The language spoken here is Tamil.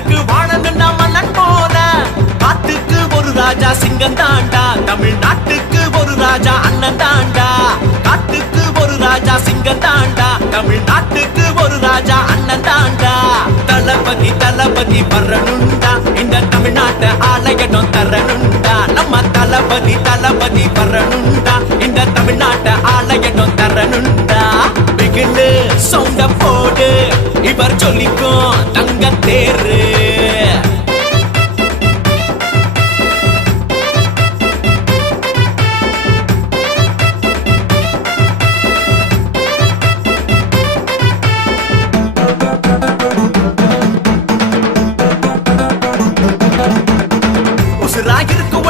நாட்டுக்கு வாழணும்னா மன்னன் போல காட்டுக்கு ஒரு ராஜா சிங்கம் தாண்டா தமிழ்நாட்டுக்கு ஒரு ராஜா அண்ணன் தாண்டா காட்டுக்கு ஒரு ராஜா சிங்கம் தாண்டா தமிழ்நாட்டுக்கு ஒரு ராஜா அண்ணன் தாண்டா தளபதி தளபதி வரணுண்டா இந்த தமிழ்நாட்டை ஆலயடம் தரணுண்டா